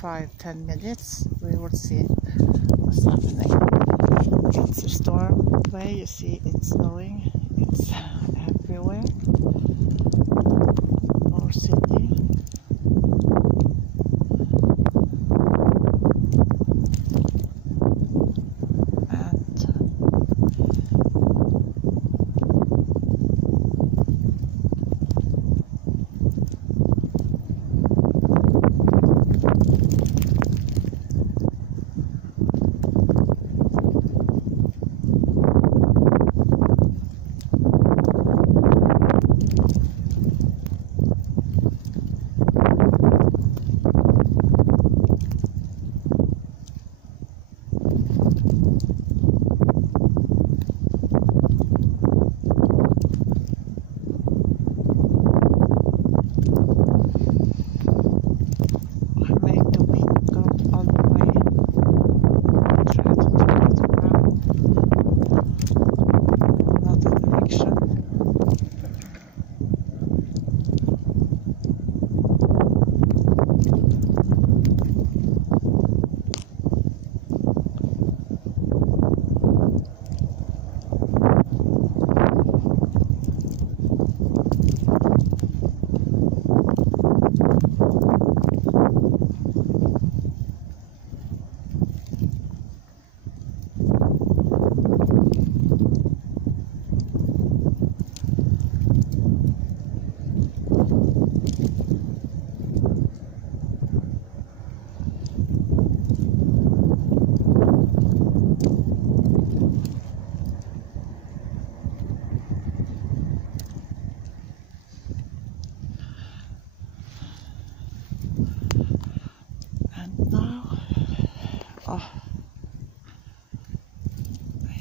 5-10 minutes. We will see what's happening. It's a storm way, you see it's snowing, it's everywhere. Our city.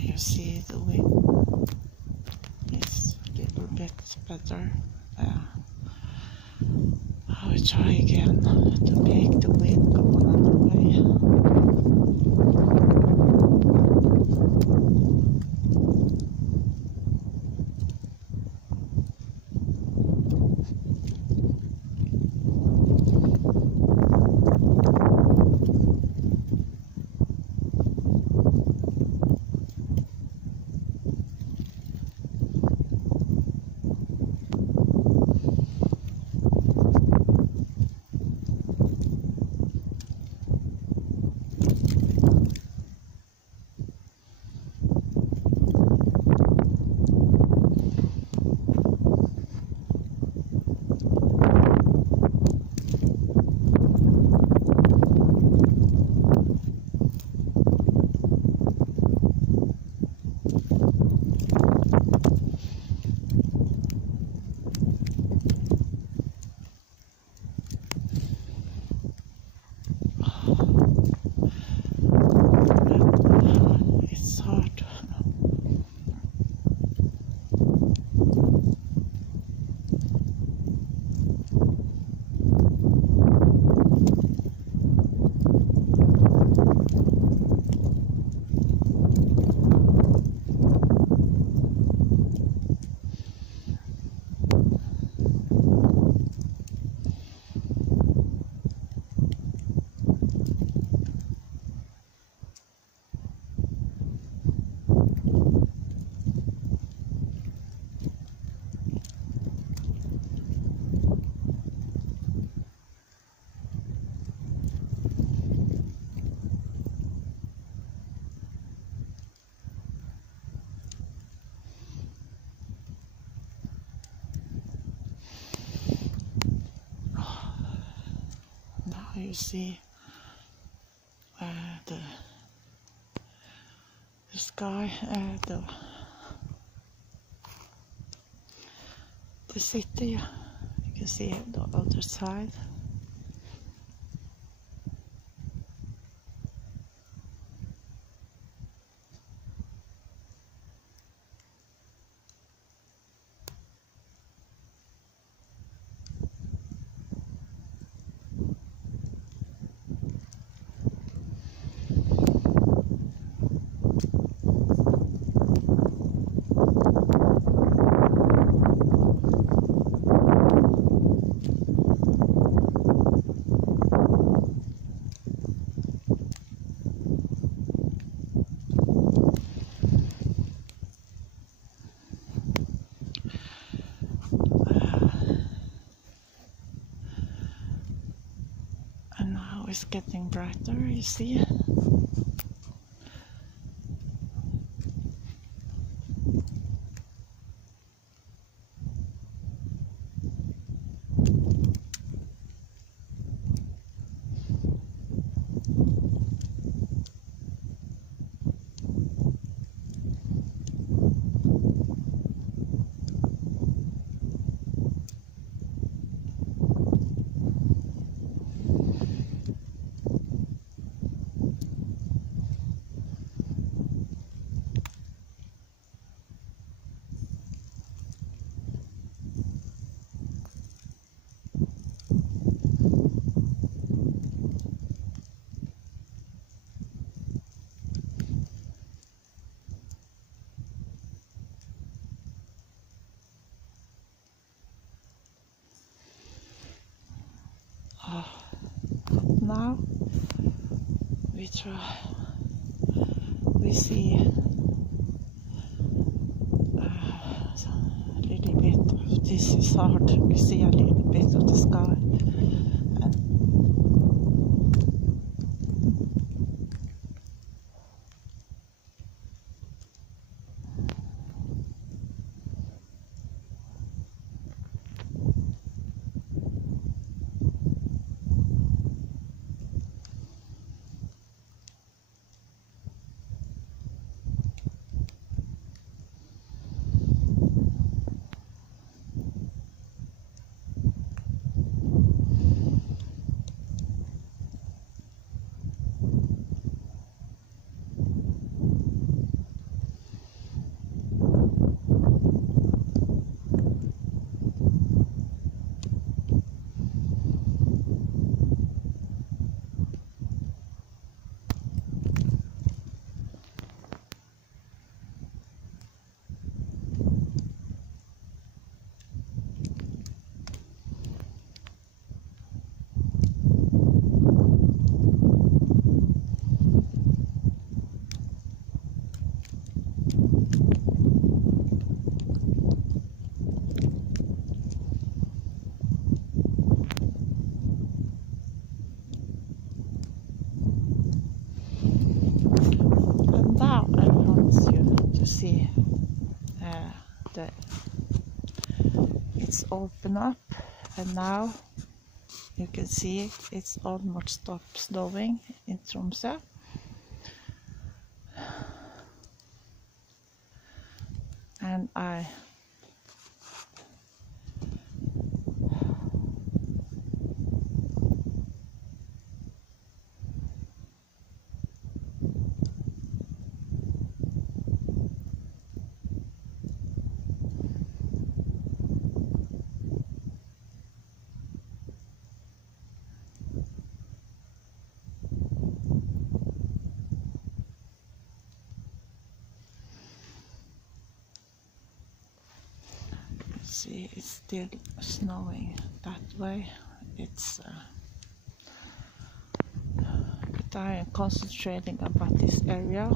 You see the wind is a little bit better. I will try again to make the wind go another way. You see the sky, the city. You can see the other side. And now it's getting brighter, you see. Now we see a little bit of this is hard. We see a little bit of the sky. See it's open up, and now you can see it's almost stopped snowing in Tromsø. And I see it's still snowing that way. It's but I am concentrating about this area,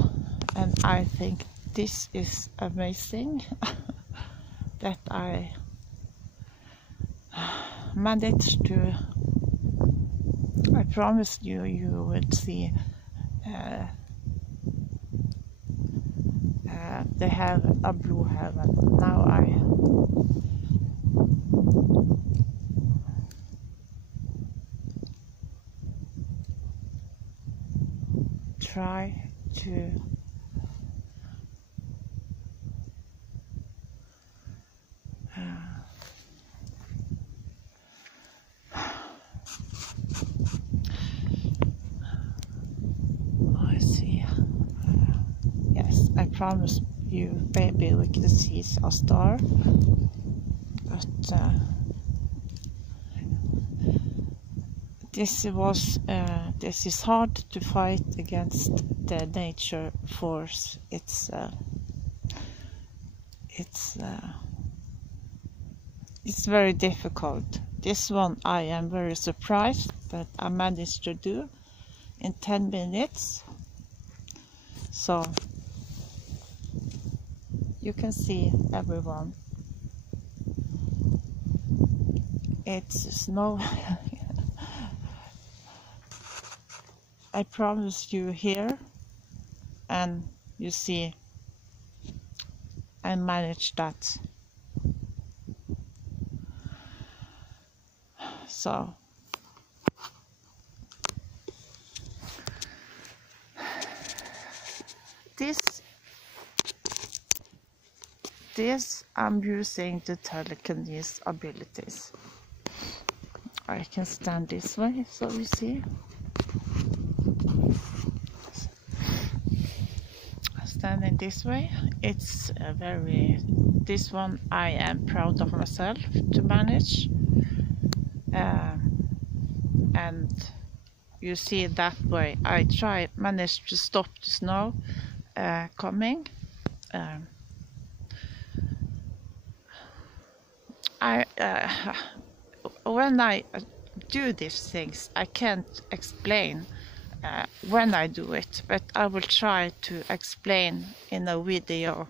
and I think this is amazing that I managed to. I promised you would see they have a blue heaven. Now I try to I see. Yes, I promise you maybe we can see a star, but this is hard to fight against the nature force. It's very difficult. This one I am very surprised that I managed to do in 10 minutes. So you can see everyone. It's snow. I promise you here, and you see I managed that. So this I'm using the telekinesis abilities. I can stand this way, so you see. Standing this way, it's a this one I am proud of myself to manage. And you see that way I managed to stop the snow coming. When I do these things, I can't explain when I do it, but I will try to explain in a video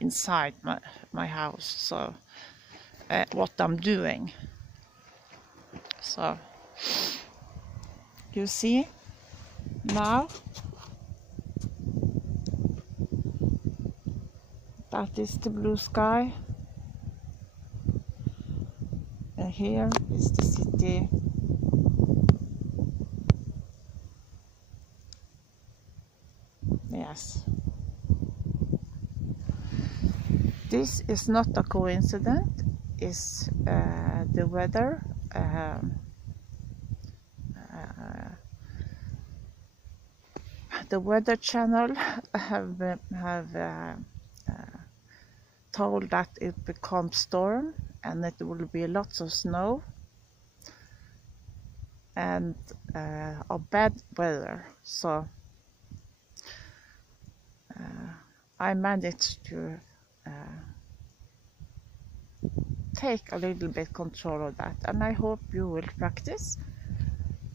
inside my house, so what I'm doing. So you see now that is the blue sky, and here is the city. Yes, this is not a coincidence. It's the weather. The Weather Channel have told that it becomes storm and it will be lots of snow and a bad weather. So I managed to take a little bit control of that, and I hope you will practice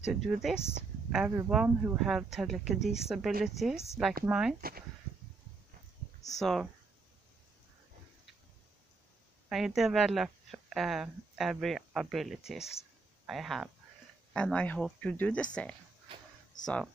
to do this. Everyone who have telekinesis abilities like mine. So I develop every abilities I have, and I hope you do the same. So